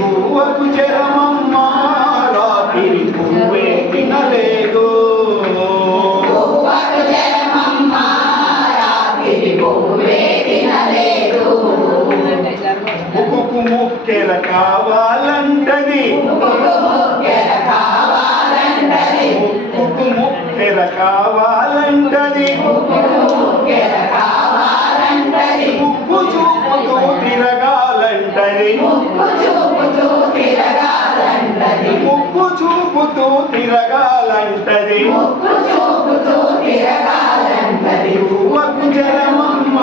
పువ్వకు జరమమ్మ రాత్రి పువ్వే తినలేదు ముక్కుకు ముక్కెల కావాలంటది ముక్కుకు ముక్కెల కావాలంటది ముక్కు చూపుతూ తిరగాలంటది ముక్కు చూపుతూ తిరగాలంటది పువ్వకు జరమమ్మ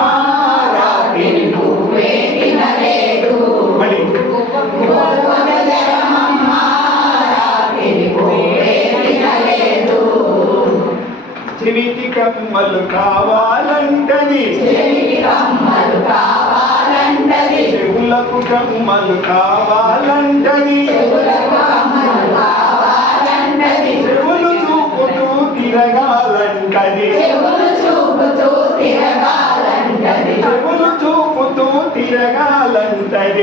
రాత్రి పువ్వే తినలేదు మళ్ళీ చెవిటి కమ్మలు కావాలంటది చెవులకు కమ్మలు కావాలంటది చెవులు చూపుతూ తిరగాలంటది చెవులు చూపుతూ తిరగాలంటది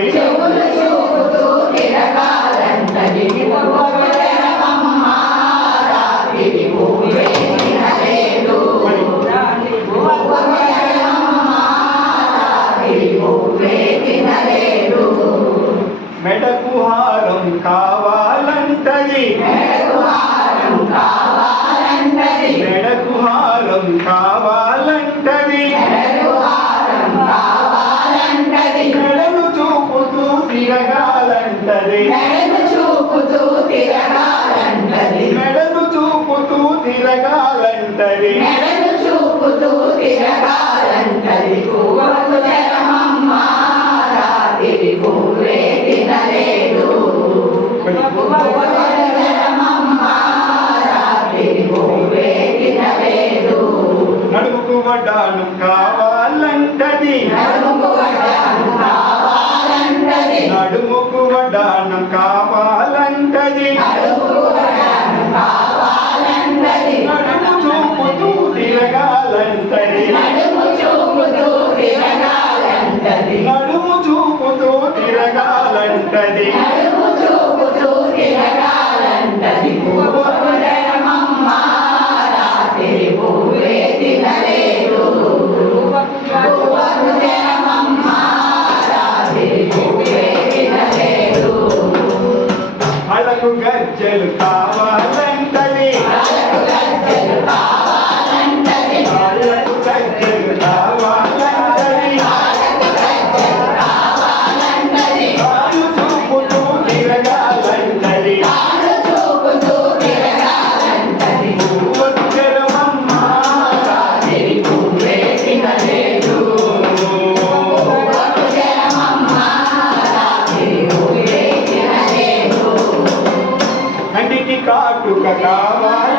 మెడకు హారం కావాలంటది మెడకు హారం కావాలంటది మెడను చూపుతూ తిరగాలంటది మెడను చూపుతూ తిరగాలంటది నడుముకు వడ్డాను కావాలంటది నడుముకు వడ్డాను కావాలంటది నడుము చూపుతూ తిరగాలంటది నడుము చూపుతూ తిరగాలంటది అలకు గజ్జలు కావాలంటది అలకు గజ్జలు కావాలంటది కాలు చూపుతూ తిరగాలంటది పువ్వకు జరమమ్మ రాత్రి పువ్వే తినలేదు కంటికి కాటుక కావాలి